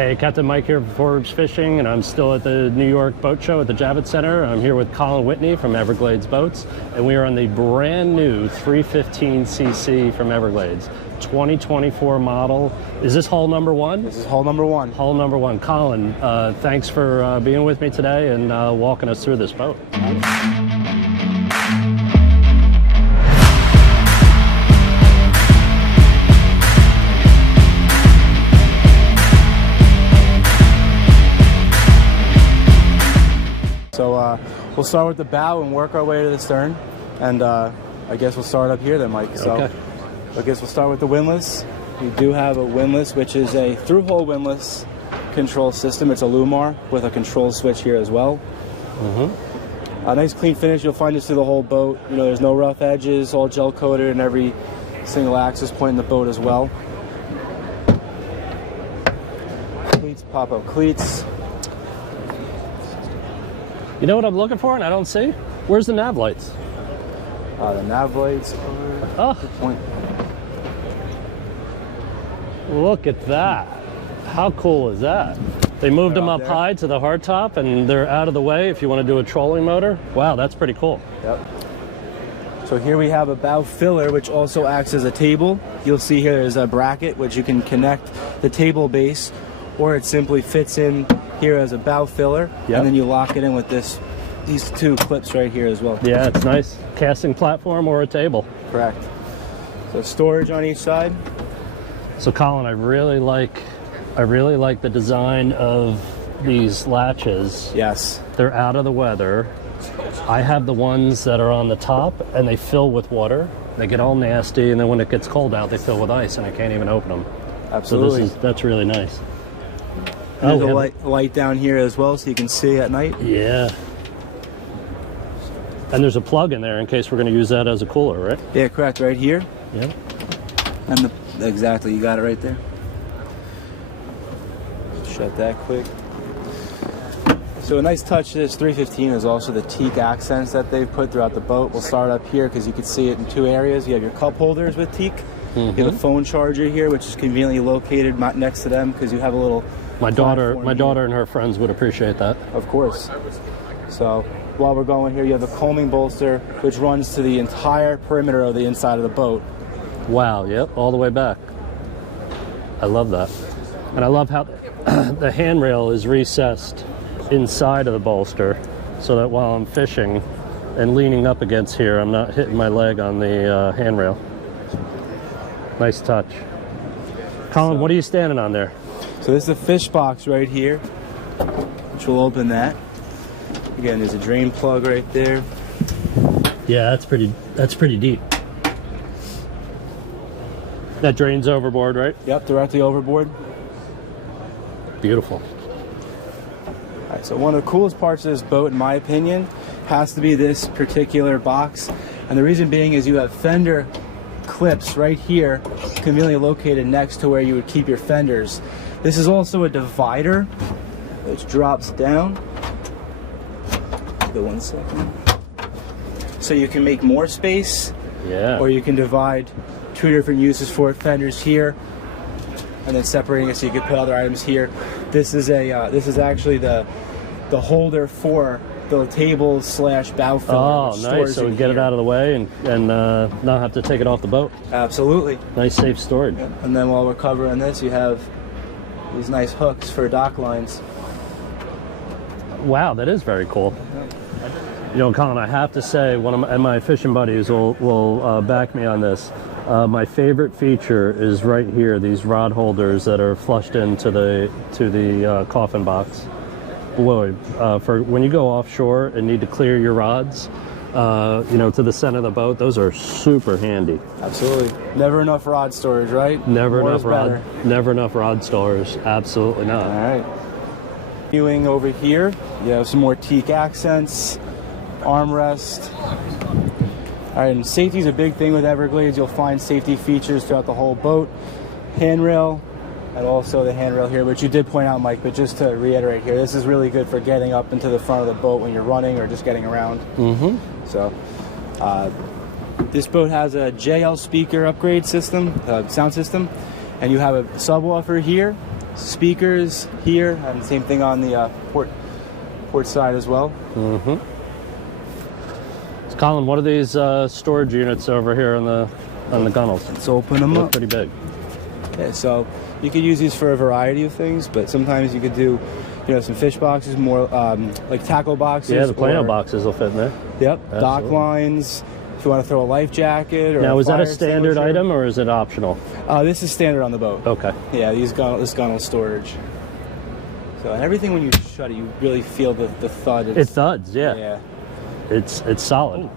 Hey, Captain Mike here for Forbes Fishing, and I'm still at the New York Boat Show at the Javits Center. I'm here with Colin Whitney from Everglades Boats, and we are on the brand new 315cc from Everglades. 2024 model. Is this hull number one? This is hull number one. Hull number one. Colin, thanks for being with me today and walking us through this boat. So we'll start with the bow and work our way to the stern, and I guess we'll start up here then, Mike. So okay. I guess we'll start with the windlass. We do have a windlass, which is a through-hole windlass control system. It's a Lumar with a control switch here as well. A nice clean finish. You'll find this through the whole boat. You know, there's no rough edges, all gel coated in every single axis point in the boat as well. Cleats, pop-up cleats. You know what I'm looking for and I don't see? Where's the nav lights? The nav lights are Oh, point. look at that. How cool is that? They moved them up there. high to the hardtop and they're out of the way if you want to do a trolling motor. Wow, that's pretty cool. Yep. So here we have a bow filler, which also acts as a table. You'll see here is a bracket which you can connect the table base, or it simply fits in here as a bow filler, Yep. and then you lock it in with these two clips right here as well. Yeah, it's nice. Casting platform or a table. Correct. So storage on each side. So Colin, I really like the design of these latches. Yes. They're out of the weather. I have the ones that are on the top and they fill with water. They get all nasty, and then when it gets cold out, they fill with ice and I can't even open them. Absolutely. So that's really nice. There's Oh, a light down here as well, so you can see at night. yeah. And there's a plug in there in case we're going to use that as a cooler, right? Yeah, correct. Right here. Yeah. And exactly, you got it right there. Shut that quick. So a nice touch to this 315 is also the teak accents that they've put throughout the boat. We'll start up here because you can see it in two areas. You have your cup holders with teak. You have a phone charger here, which is conveniently located next to them because you have a little. My daughter and her friends would appreciate that. Of course. So while we're going here, you have the combing bolster, which runs to the entire perimeter of the inside of the boat. Wow, yep, all the way back. I love that. And I love how the handrail is recessed inside of the bolster so that while I'm fishing and leaning up against here, I'm not hitting my leg on the handrail. Nice touch. Colin, what are you standing on there? So this is a fish box right here, which will open that. Again, there's a drain plug right there. Yeah, that's pretty deep. That drains overboard, right? Yep, directly overboard. Beautiful. All right, so one of the coolest parts of this boat, in my opinion, has to be this particular box. And the reason being is you have fender clips right here, conveniently located next to where you would keep your fenders. This is also a divider, which drops down. Go 1 second. So you can make more space, Yeah. or you can divide two different uses for it. Fenders here, and then separating it so you can put other items here. This is actually the holder for the table / bow filler. Oh, nice. So we get it out of the way and not have to take it off the boat. Absolutely. Nice, safe storage. And then while we're covering this, you have these nice hooks for dock lines. Wow, that is very cool. You know, Colin, I have to say, one of my fishing buddies will back me on this. My favorite feature is right here, these rod holders that are flushed into the coffin box. Boy, for when you go offshore and need to clear your rods, you know, to the center of the boat, those are super handy. Absolutely. Never enough rod storage, right? Never More enough is better. never enough rod storage. Absolutely not. All right. Viewing over here, you have some more teak accents, armrest. All right, and safety is a big thing with Everglades. You'll find safety features throughout the whole boat. Handrail, and also the handrail here, which you did point out, Mike, but just to reiterate here, this is really good for getting up into the front of the boat when you're running or just getting around. So this boat has a JL speaker upgrade system, sound system, and you have a subwoofer here, speakers here, and same thing on the port side as well. Mm-hmm. So Colin, what are these storage units over here on the gunnels? Let's open them up. Pretty big. Yeah, so you could use these for a variety of things, but sometimes you could do, you know, some fish boxes, more like tackle boxes. Yeah, the Plano boxes will fit in there. Yep. Absolutely. Dock lines. If you want to throw a life jacket or now, is that a fire standard extinguisher. item or is it optional? This is standard on the boat. Okay. Yeah, this gunnel storage. So and everything when you shut it, you really feel the thud. It thuds, yeah. Yeah. It's solid.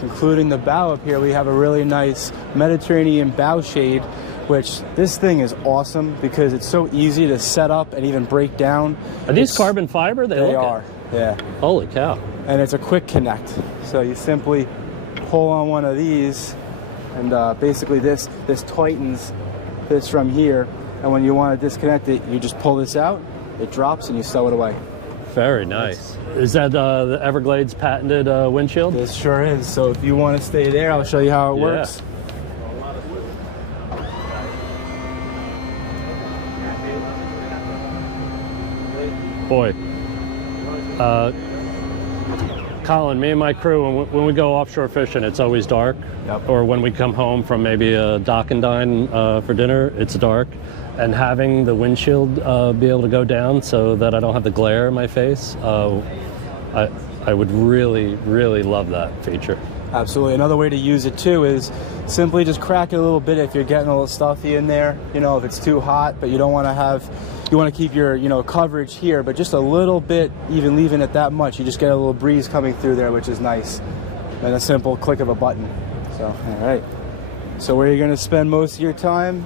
Including the bow up here, we have a really nice Mediterranean bow shade, which this thing is awesome because it's so easy to set up and even break down. Are these carbon fiber? They are, yeah. Holy cow. And it's a quick connect. So you simply pull on one of these, and basically this tightens this from here. And when you want to disconnect it, you just pull this out, it drops, and you sew it away. Very nice. Is that the Everglades patented windshield? This sure is. So if you want to stay there, I'll show you how it works. Boy, Colin, me and my crew, when we go offshore fishing, it's always dark. Yep. Or when we come home from maybe a dock and dine for dinner, it's dark. And having the windshield be able to go down so that I don't have the glare in my face, I would really, really love that feature. Absolutely. Another way to use it too is simply just crack it a little bit if you're getting a little stuffy in there. You know, if it's too hot, but you don't want to have, you want to keep your, you know, coverage here, but just a little bit, even leaving it that much, you just get a little breeze coming through there, which is nice. And a simple click of a button. So, all right. So where are you going to spend most of your time?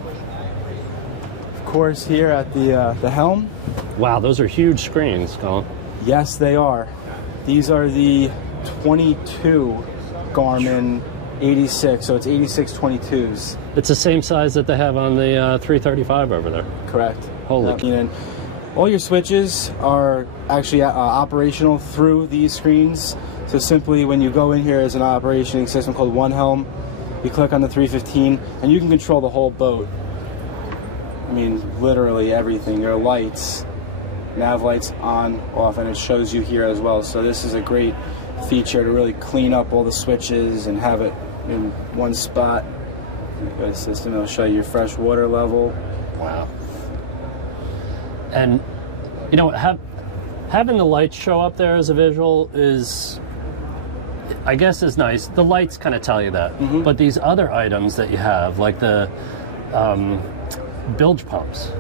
Of course, here at the helm. Wow, those are huge screens, Colin. Yes, they are. These are the 22 Garmin 86, so it's 86 22s. It's the same size that they have on the 335 over there. Correct. Holy. And all your switches are actually operational through these screens. So simply when you go in here as an operating system called One Helm, you click on the 315 and you can control the whole boat. I mean, literally everything. Your lights, nav lights on, off, and it shows you here as well. So this is a great feature to really clean up all the switches and have it in one spot. Go to system, it'll show you your fresh water level. Wow. And, you know, having the lights show up there as a visual is, I guess, is nice. The lights kind of tell you that. Mm-hmm. But these other items that you have, like the bilge pumps.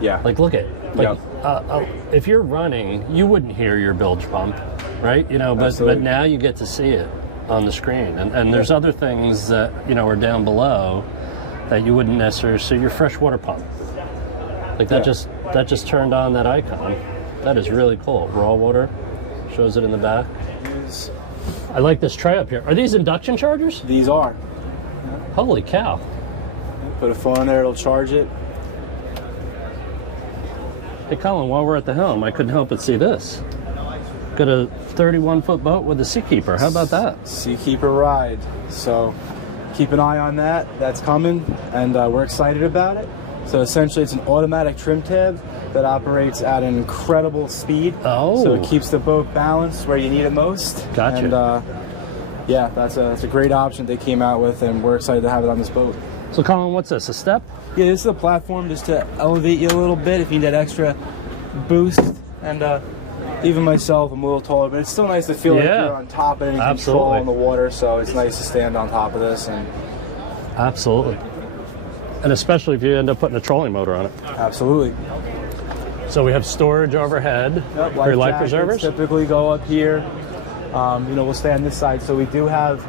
Yeah. Like, look at, like, Yep. if you're running, you wouldn't hear your bilge pump, right? You know, but now you get to see it on the screen. And there's other things that, you know, are down below that you wouldn't necessarily see. Your freshwater pump. Like that just turned on that icon. That is really cool. Raw water, shows it in the back. I like this tray up here. Are these induction chargers? These are. Holy cow. Put a phone in there, it'll charge it. Hey Colin, while we're at the helm, I couldn't help but see this. Got a 31-foot boat with a Seakeeper. How about that? Seakeeper ride. So keep an eye on that. That's coming, and we're excited about it. So essentially it's an automatic trim tab that operates at an incredible speed. Oh. So it keeps the boat balanced where you need it most. Gotcha. And yeah, that's a great option they came out with, and we're excited to have it on this boat. So Colin, what's this, a step? Yeah, this is a platform just to elevate you a little bit if you need that extra boost. And even myself, I'm a little taller, but it's still nice to feel like you're on top and in control in the water. So it's nice to stand on top of this. And absolutely. And especially if you end up putting a trolling motor on it. Absolutely. So we have storage overhead for your life preservers. Typically go up here. You know, we'll stay on this side. So we do have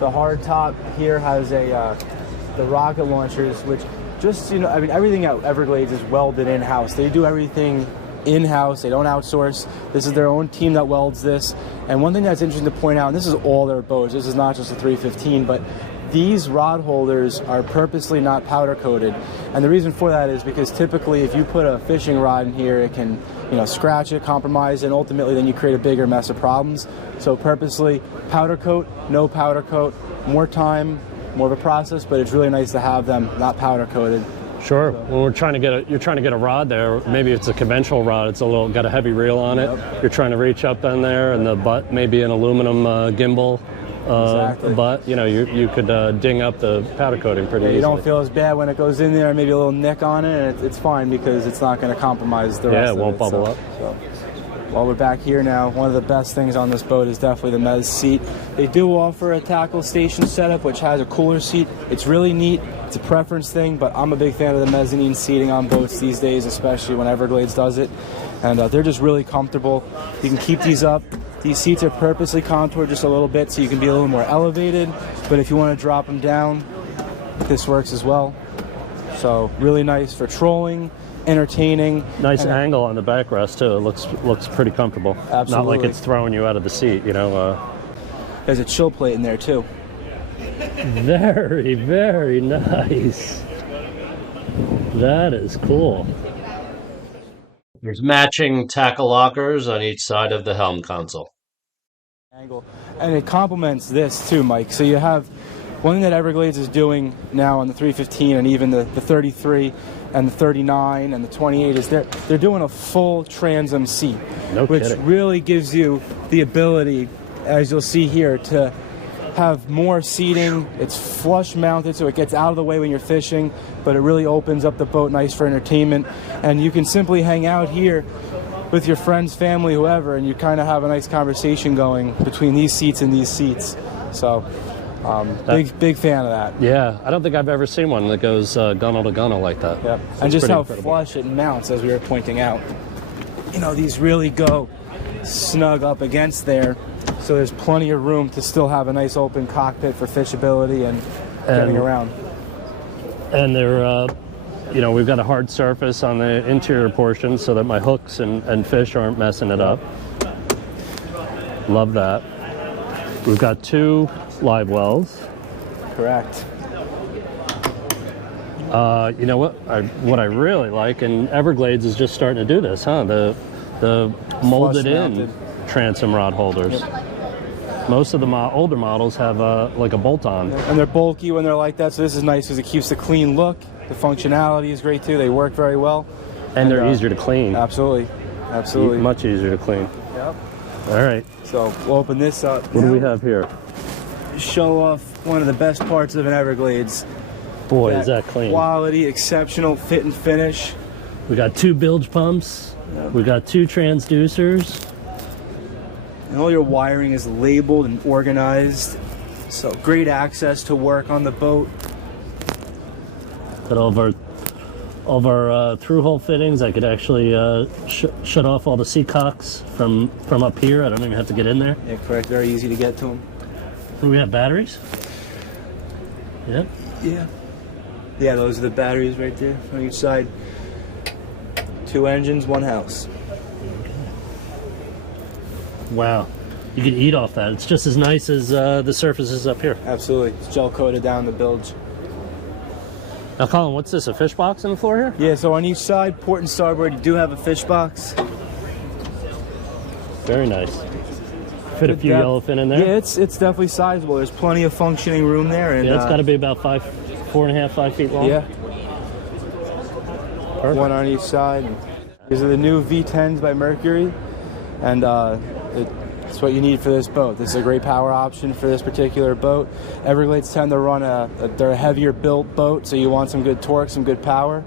the hard top here has the rocket launchers, which just, you know, I mean, everything at Everglades is welded in-house. They do everything in-house. They don't outsource. This is their own team that welds this. And one thing that's interesting to point out, and this is all their boats, this is not just a 315, but these rod holders are purposely not powder coated. And the reason for that is because typically if you put a fishing rod in here, it can, you know, scratch it, compromise it, and ultimately then you create a bigger mess of problems. So purposely powder coat, no powder coat, more time, more of a process, but it's really nice to have them not powder coated. Sure. When we're trying to get you're trying to get a rod there. Maybe it's a conventional rod. It's got a heavy reel on it. You're trying to reach up in there, and the butt may be an aluminum gimbal. Exactly. But you could ding up the powder coating pretty easily. You don't feel as bad when it goes in there. Maybe a little nick on it, and it's fine because it's not going to compromise the rest of it. Yeah, it won't bubble up. So. While we're back here now, one of the best things on this boat is definitely the mez seat. They do offer a tackle station setup, which has a cooler seat. It's really neat. It's a preference thing, but I'm a big fan of the mezzanine seating on boats these days, especially when Everglades does it. And they're just really comfortable. You can keep these up. These seats are purposely contoured just a little bit so you can be a little more elevated. But if you want to drop them down, this works as well. So really nice for trolling. Entertaining. Nice angle on the backrest too. It looks pretty comfortable. Absolutely. Not like it's throwing you out of the seat, you know. There's a chill plate in there too. Very, very nice. That is cool. There's matching tackle lockers on each side of the helm console. Angle. And it complements this too, Mike. So you have one thing that Everglades is doing now on the 315 and even the 33 and the 39 and the 28 is they're doing a full transom seat, which really gives you the ability, as you'll see here, to have more seating. It's flush mounted, so it gets out of the way when you're fishing, but it really opens up the boat nice for entertainment. And you can simply hang out here with your friends, family, whoever, and you kind of have a nice conversation going between these seats and these seats. So big fan of that. Yeah, I don't think I've ever seen one that goes gunnel to gunnel like that. Yep. So and just how flush it mounts, as we were pointing out. You know, these really go snug up against there, so there's plenty of room to still have a nice open cockpit for fishability and getting around. And they're, you know, we've got a hard surface on the interior portion so that my hooks and fish aren't messing it up. Love that. We've got 2 live wells. Correct. You know what I really like, and Everglades is just starting to do this, huh? The molded in transom rod holders. Yep. Most of the older models have like a bolt-on. And they're bulky when they're like that, so this is nice because it keeps the clean look. The functionality is great too. They work very well. And they're easier to clean. Absolutely. Absolutely. Much easier to clean. Yep. All right. So we'll open this up. What do we have here? Show off one of the best parts of an Everglades. Boy, is that clean. Quality, exceptional fit and finish. We got 2 bilge pumps. Yep. We got 2 transducers. And all your wiring is labeled and organized. So great access to work on the boat. Got all of our through-hole fittings. I could actually shut off all the seacocks from up here. I don't even have to get in there. Yeah, correct. Very easy to get to them. Do we have batteries? Yep. Yeah. Yeah, those are the batteries right there on each side. 2 engines, 1 house. Wow. You can eat off that. It's just as nice as the surfaces up here. Absolutely. It's gel coated down the bilge. Now, Colin, what's this, a fish box on the floor here? Yeah, so on each side, port and starboard, you do have a fish box. Very nice. Fit a few yellowfin in there? Yeah, it's definitely sizable. There's plenty of functioning room there. And, yeah, it's got to be about 4.5, 5 feet long. Yeah. Perfect. 1 on each side. These are the new V10s by Mercury, and it's what you need for this boat. This is a great power option for this particular boat. Everglades tend to run they're a heavier built boat, so you want some good torque, some good power.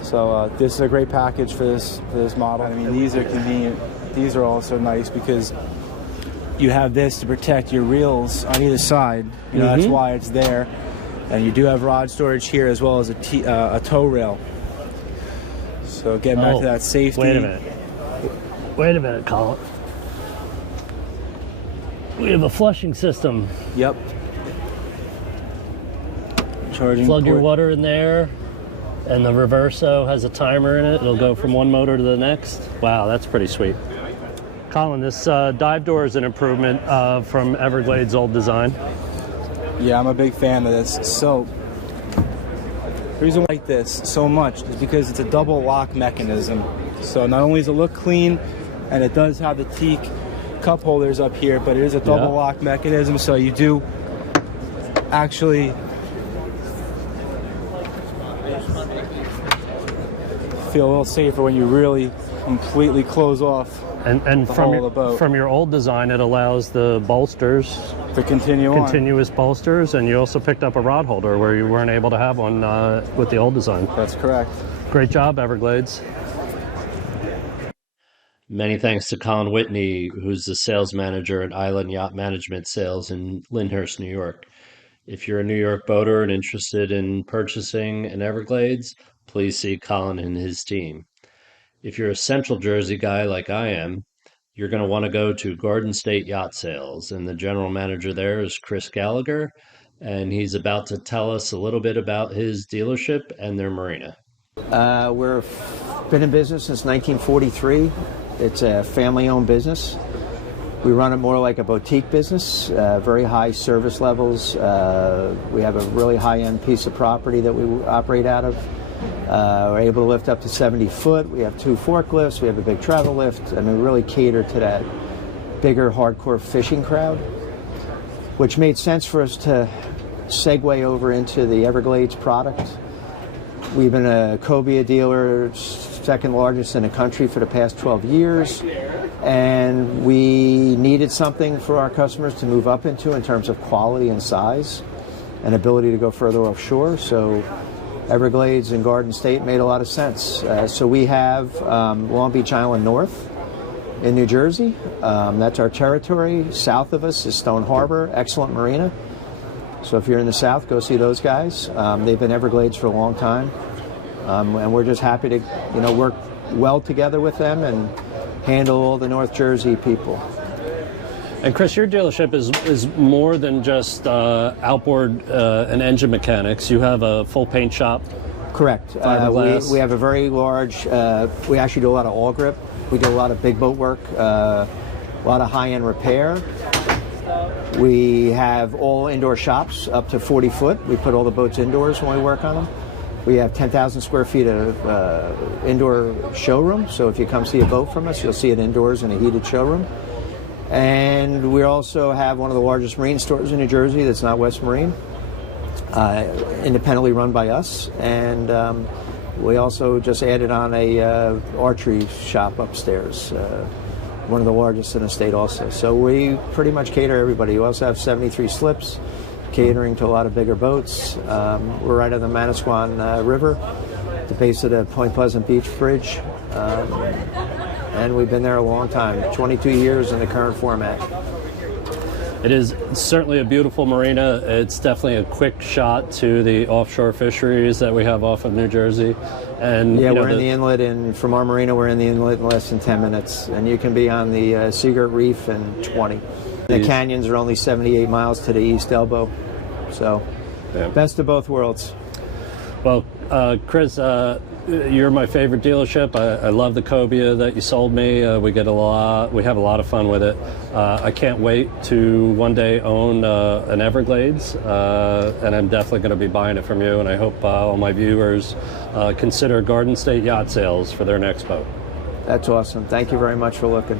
So this is a great package for this model. I mean, these are convenient. These are also nice because you have this to protect your reels on either side. You know, that's why it's there. And you do have rod storage here as well as a tow rail. So getting back to that safety. Wait a minute, Colin. We have a flushing system. Yep. Charging Plug port. your water in there, and the reverso has a timer in it. It'll go from one motor to the next. Wow, that's pretty sweet. Colin, this dive door is an improvement from Everglades' old design. Yeah, I'm a big fan of this. So, the reason I like this so much is because it's a double lock mechanism. So not only does it look clean, and it does have the teak cup holders up here, but it is a double lock mechanism, so you do actually feel a little safer when you really completely close off And the hull of the boat. from your old design, it allows the bolsters, To continue on. continuous bolsters, and you also picked up a rod holder where you weren't able to have one with the old design. That's correct. Great job, Everglades. Many thanks to Colin Whitney, who's the sales manager at Island Yacht Management Sales in Lyndhurst, New York. If you're a New York boater and interested in purchasing an Everglades, please see Colin and his team. If you're a Central Jersey guy like I am, you're going to want to go to Garden State Yacht Sales, and the general manager there is Chris Gallagher, and he's about to tell us a little bit about his dealership and their marina. We've been in business since 1943. It's a family-owned business. We run it more like a boutique business, very high service levels. We have a really high-end piece of property that we operate out of. We're able to lift up to 70 foot. We have 2 forklifts. We have a big travel lift. I mean, we really cater to that bigger, hardcore fishing crowd, which made sense for us to segue over into the Everglades product. We've been a cobia dealer, second largest in the country for the past 12 years, and we needed something for our customers to move up into in terms of quality and size and ability to go further offshore. So Everglades and Garden State made a lot of sense. So we have Long Beach Island North in New Jersey. That's our territory. South of us is Stone Harbor, excellent marina. So if you're in the South, go see those guys. They've been Everglades for a long time. And we're just happy to, work well together with them and handle all the North Jersey people. And Chris, your dealership is more than just outboard and engine mechanics. You have a full paint shop. Correct. Fiberglass. We have a very large, we actually do a lot of all grip. We do a lot of big boat work, a lot of high-end repair. We have all indoor shops up to 40 foot. We put all the boats indoors when we work on them. We have 10,000 square feet of indoor showroom. So if you come see a boat from us, you'll see it indoors in a heated showroom. And we also have one of the largest marine stores in New Jersey that's not West Marine, independently run by us. And we also just added on a archery shop upstairs, one of the largest in the state also. So we pretty much cater everybody. We also have 73 slips, catering to a lot of bigger boats. We're right on the Manasquan River, at the base of the Point Pleasant Beach Bridge. And we've been there a long time, 22 years in the current format. It is certainly a beautiful marina. It's definitely a quick shot to the offshore fisheries that we have off of New Jersey. And yeah, we're in the inlet, and from our marina, we're in the inlet in less than 10 minutes. And you can be on the Seagirt Reef in 20. The canyons are only 78 miles to the east elbow. So, yeah. Best of both worlds. Well, Chris, you're my favorite dealership. I love the cobia that you sold me. We have a lot of fun with it. I can't wait to one day own an Everglades, and I'm definitely going to be buying it from you. And I hope all my viewers consider Garden State Yacht Sales for their next boat. That's awesome. Thank you very much for looking.